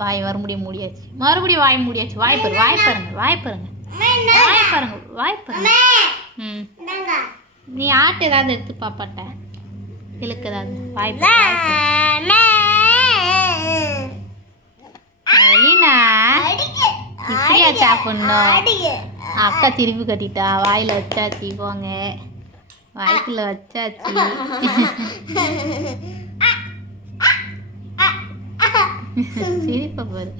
வாய் மறுபடியும் மூடியாச்சு. மறுபடியும் வாய் மூடியாச்சு. வாய் பாருங்க, வாய் பாருங்க, வாய் பாருங்க, வாய் பாருங்க, வாய் பாருங்க. நீ ஆட்டு ஏதாவது எடுத்து பாப்பாட்ட இழுக்கு ஏதாவது வாய் எலினா இப்படியா சாப்பிடணும்? அக்கா திருப்பி கட்டிட்டா. வாயில வச்சாச்சு. போங்க வாய்க்குள்ள வச்சாச்சு. சிரிப்ப பாரு,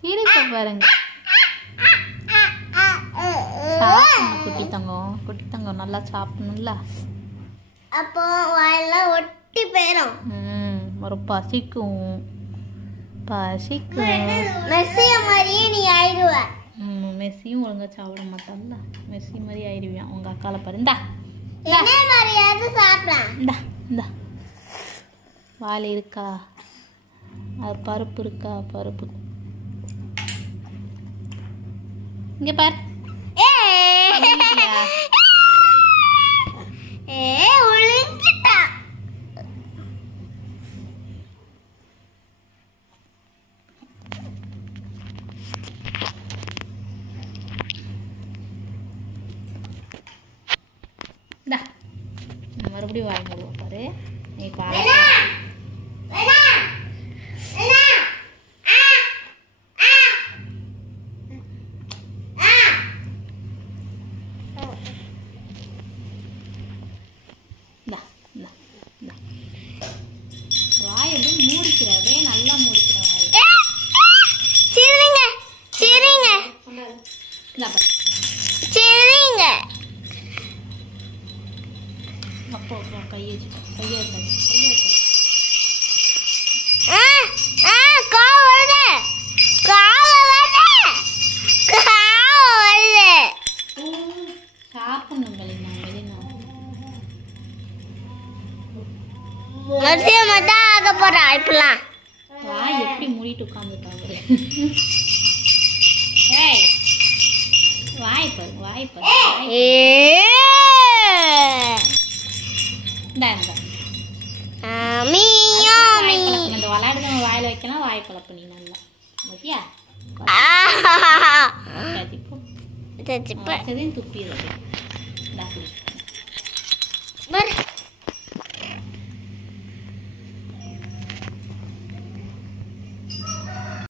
சிரிப்ப பாருங்க. சாப்பிடணும் குட்டி தங்கம், குட்டி தங்கம் நல்லா சாப்பிடணும்ல. அப்போ வாயெல்லாம் ஒட்டி போயிடும். ஒரு பசிக்கும், பசிக்கும். மெஸ்ஸி மாதிரியே நீ ஆயிடுவ. மெஸ்ஸியும் ஒழுங்கா சாப்பிட மாட்டான்ல. மெஸ்ஸி மாதிரி ஆயிடுவியான். உங்க அக்கால பாரு. இந்தா என்ன மாதிரியாவது சாப்பிடலாம். இந்தா இந்தா வாழை இருக்கா? அது பருப்பு இருக்கா? பருப்பு இங்க பாரு. ஒழுங்கிட்டா. இந்தா மறுபடியும் வாங்கி போடுவோம் பாரு. நீ காலை வாய் எப்படி மூடிக்கிறவே நல்லா மூடிக்கிற வாய். சரிங்க சரிங்க சரிங்க. அப்போ கையை வச்சுக்கோ, கையை இருக்காது, கையை இருக்காது. சாப்பிடணும் வெளினா வெளினா மட்டும் ஆக போறா. இப்பெல்லாம் வாய் எப்படி மூடிட்டு உட்காந்துட்டாங்க. ஏய் வாய் பாரு, வாய் பாரு. இந்தா இந்தா இந்த விளையாடுறவங்க வாயில வைக்கலாம். வாய் கலப்பு நீ நல்லா ஓகேயா? துப்பிடுறேன்.